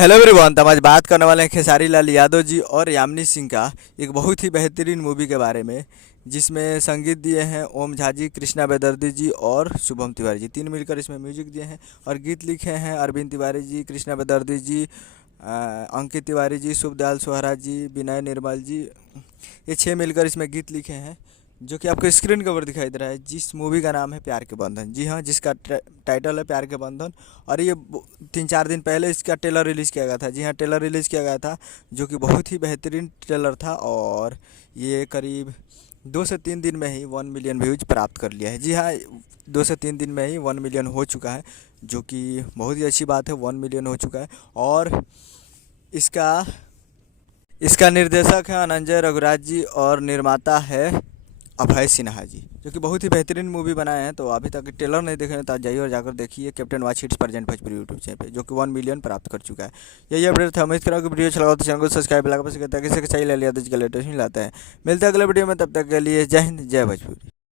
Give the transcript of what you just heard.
Hello everyone. तो हम आज बात करने वाले हैं खेसारी लाल यादव जी और यामिनी सिंह का एक बहुत ही बेहतरीन मूवी के बारे में, जिसमें संगीत दिए हैं ओम झा जी, कृष्णा बेदर्दी जी और शुभम तिवारी जी। तीन मिलकर इसमें म्यूजिक दिए हैं और गीत लिखे हैं अरविंद तिवारी जी, कृष्णा बेदर्दी जी, अंकित तिवारी जी, शुभदयाल सोहरा जी, विनय निर्मल जी। ये छः मिलकर इसमें गीत लिखे हैं, जो कि आपको स्क्रीन के ऊपर दिखाई दे रहा है। जिस मूवी का नाम है प्यार के बंधन। जी हाँ, जिसका टाइटल है प्यार के बंधन। और ये 3-4 दिन पहले इसका ट्रेलर रिलीज़ किया गया था। जी हाँ, ट्रेलर रिलीज़ किया गया था, जो कि बहुत ही बेहतरीन ट्रेलर था। और ये करीब 2 से 3 दिन में ही 1 मिलियन व्यूज प्राप्त कर लिया है। जी हाँ, 2 से 3 दिन में ही 1 मिलियन हो चुका है, जो कि बहुत ही अच्छी बात है। 1 मिलियन हो चुका है। और इसका इसका निर्देशक है अनंजय रघुराज जी और निर्माता है अभय सिन्हा जी, जो कि बहुत ही बेहतरीन मूवी बनाए हैं। तो अभी तक ट्रेलर नहीं देखे हैं तो आज जाइए और जाकर देखिए captain watch hits present Bhojpuri YouTube channel पे, जो कि 1 मिलियन प्राप्त कर चुका है। यही अपडेट था। उम्मीद करूँ कि वीडियो अच्छा लगा तो चैनल को सब्सक्राइब लगा, किसी का चाहिए ले लिया तो लेटेस्ट मिलाता है। मिलते हैं अगले वीडियो में, तब तक के लिए जय हिंद, जय भोजपुरी।